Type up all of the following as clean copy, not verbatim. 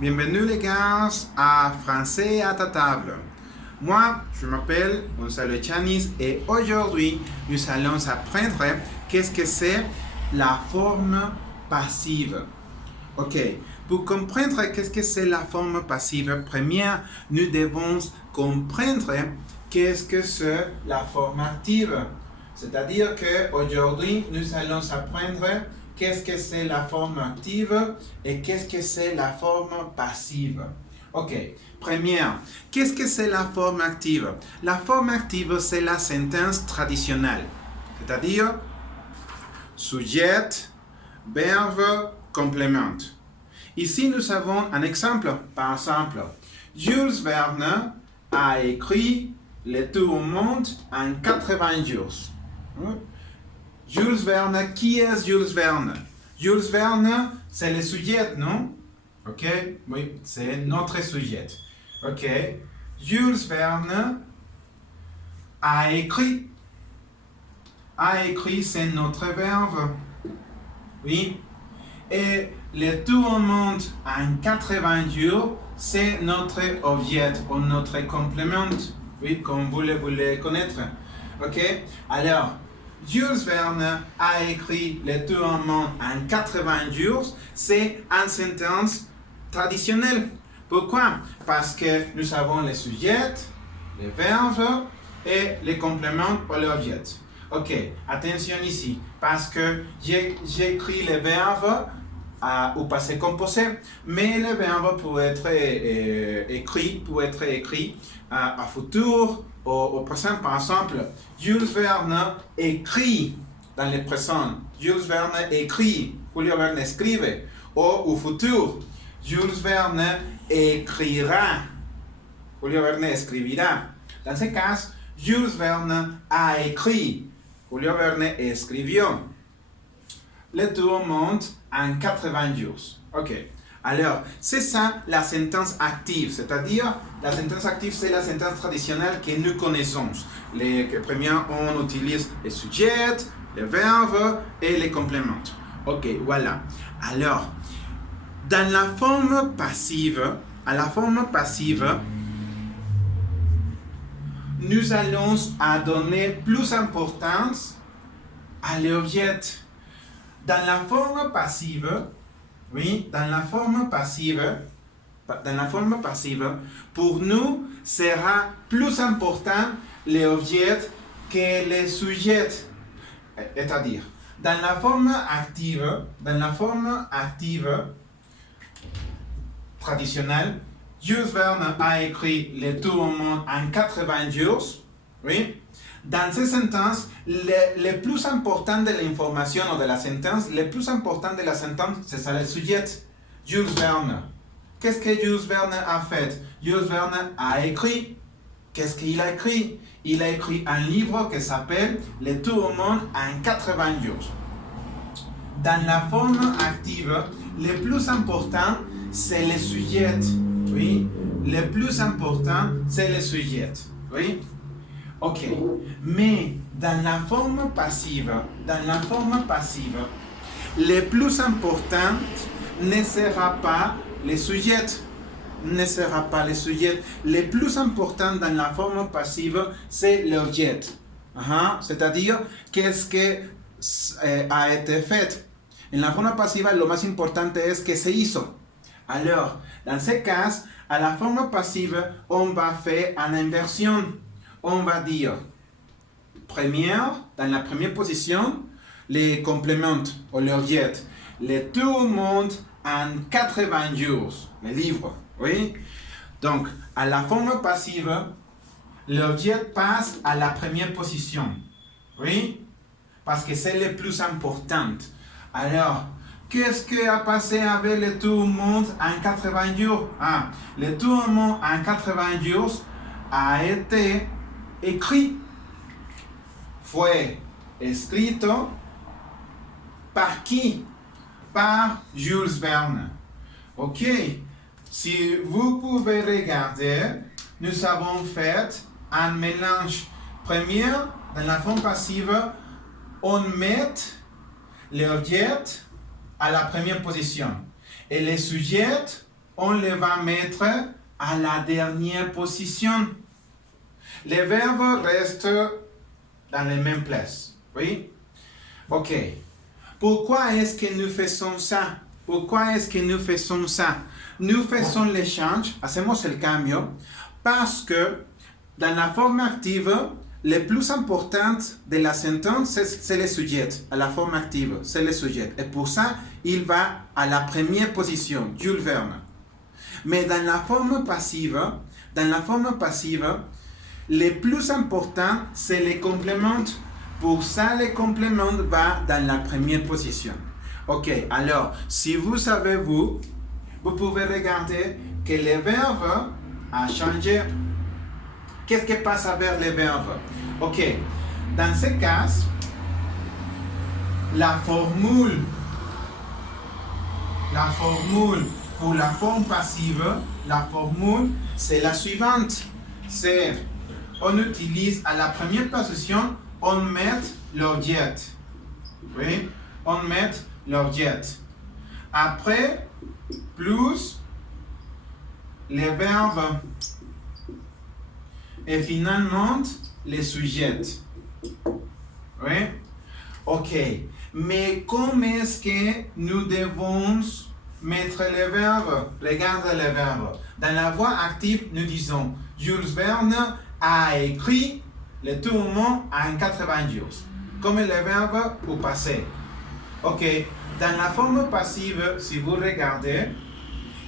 Bienvenue les gars à Français à ta table. Moi, je m'appelle Gonzalo Chanis et aujourd'hui, nous allons apprendre qu'est-ce que c'est la forme passive. Ok, pour comprendre qu'est-ce que c'est la forme passive, première, nous devons comprendre qu'est-ce que c'est la forme active. C'est-à-dire qu'aujourd'hui, nous allons apprendre qu'est-ce que c'est la forme active et qu'est-ce que c'est la forme passive. Ok, première, qu'est-ce que c'est la forme active? La forme active, c'est la sentence traditionnelle. C'est-à-dire, sujet, verbe, complément. Ici, nous avons un exemple. Par exemple, Jules Verne a écrit Le Tour au monde en 80 jours. Jules Verne, qui est Jules Verne? Jules Verne, c'est le sujet, non? Ok? Oui, c'est notre sujet. Ok? Jules Verne a écrit. A écrit, c'est notre verbe. Oui? Et le tour au monde en 80 jours, c'est notre objet ou notre complément. Oui, comme vous le voulez connaître. Ok? Alors, Jules Verne a écrit Le Tour au monde en 80 jours, c'est une sentence traditionnelle. Pourquoi? Parce que nous avons le sujet, le verbe et les compléments pour l'objet. Ok, attention ici, parce que j'ai écrit le verbe au passé composé, mais le verbe peut être écrit à futur, au présent. Par exemple, Jules Verne écrit dans le présent. Jules Verne écrit. Julio Verne escribe. Ou au futur, Jules Verne écrira. Julio Verne escribirá. Dans ce cas, Jules Verne a écrit. Julio Verne escribió. Le tour au monde en 80 jours. Ok. Alors, c'est ça la sentence active, c'est-à-dire la sentence active, c'est la sentence traditionnelle que nous connaissons. Premièrement, on utilise le sujet, le verbe et les compléments. Ok, voilà. Alors, dans la forme passive, nous allons donner plus d'importance à l'objet. Dans la forme passive, pour nous, sera plus important l'objet que le sujet. C'est-à-dire, dans la forme active traditionnelle, Jules Verne a écrit Le Tour au monde en 80 jours. Oui. Dans cette sentence, le plus important de l'information ou de la sentence, c'est ça le sujet. Jules Verne. Qu'est-ce que Jules Verne a fait? Jules Verne a écrit. Qu'est-ce qu'il a écrit? Il a écrit un livre qui s'appelle Le Tour au monde en 80 jours. Dans la forme active, le plus important, c'est le sujet. Oui. Le plus important, c'est le sujet. Oui. Ok, mais dans la forme passive, le plus important ne sera pas le sujet. Le plus important dans la forme passive, c'est l'objet. C'est-à-dire, qu'est-ce que a été fait. En la forme passive, lo más importante es que se hizo. Alors, dans ce cas, à la forme passive, on va faire une inversion. On va dire, dans la première position, les compléments ou l'objet. Le tour au monde en 80 jours. Le livre, oui. Donc, à la forme passive, l'objet passe à la première position. Oui. Parce que c'est le plus important. Alors, qu'est-ce qui a passé avec le tour au monde en 80 jours? Le tour au monde en 80 jours a été écrit, fue escrito par qui? Par Jules Verne. Ok, si vous pouvez regarder, nous avons fait un mélange. Première, dans la forme passive, on met l'objet à la première position et le sujet on les va mettre à la dernière position. Les verbes restent dans les mêmes places. Oui? Ok. Pourquoi est-ce que nous faisons ça? Pourquoi est-ce que nous faisons ça? Nous faisons l'échange, hacemos el cambio, parce que dans la forme active, le plus important de la sentence, c'est le sujet. À la forme active, c'est le sujet. Et pour ça, il va à la première position, Jules Verne. Mais dans la forme passive, le plus important, c'est le complément. Pour ça, le complément va dans la première position. Ok, alors, si vous savez, vous pouvez regarder que le verbe a changé. Qu'est-ce qui passe avec les verbes? Ok, dans ce cas, la formule pour la forme passive, la formule, c'est la suivante. C'est, on utilise à la première position, on met l'objet. Oui, on met l'objet. Après, plus les verbes. Et finalement, les sujets. Oui? Ok. Mais comment est-ce que nous devons mettre les verbes? Regardez les verbes. Dans la voix active, nous disons Jules Verne a écrit le tourment en 80 jours. Comme le verbe au passé. Ok. Dans la forme passive, si vous regardez,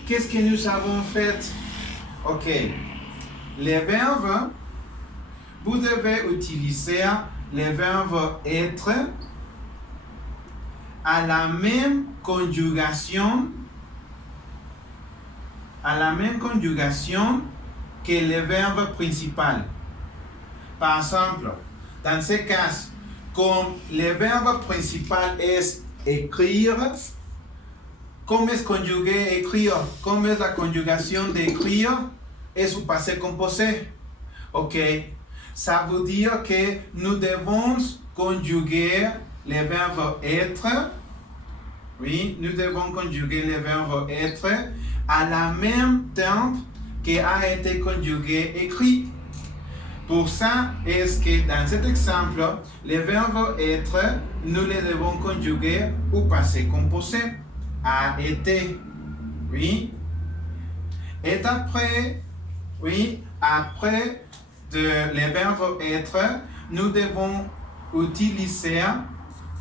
qu'est-ce que nous avons fait? Ok. Les verbes, vous devez utiliser les verbes être à la même conjugation que le verbe principal. Par exemple, dans ce cas, comme le verbe principal est écrire, comment est conjugué écrire? Comment est la conjugation d'écrire? Et au passé composé. Ok. Ça veut dire que nous devons conjuguer le verbe être. Oui, nous devons conjuguer le verbe être à la même temps qu'a été conjugué écrit. Pour ça, est-ce que dans cet exemple, le verbe être, nous le devons conjuguer au passé composé. A été. Oui. Et après, oui, après le verbe être, nous devons utiliser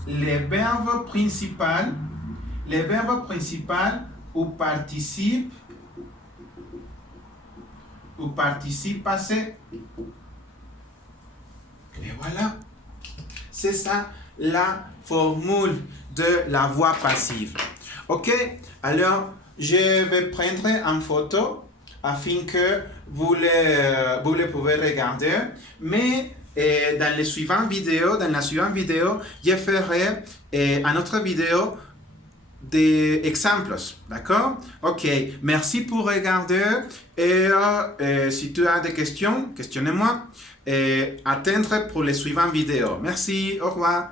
le verbe principal ou participe passé. Et voilà. C'est ça la formule de la voix passive. Ok, alors je vais prendre une photo afin que vous le pouvez regarder. Mais dans la suivante vidéo, je ferai une autre vidéo des exemples. D'accord? Ok, merci pour regarder. Et si tu as des questions, questionnez-moi. Attendre pour les suivantes vidéos. Merci, au revoir.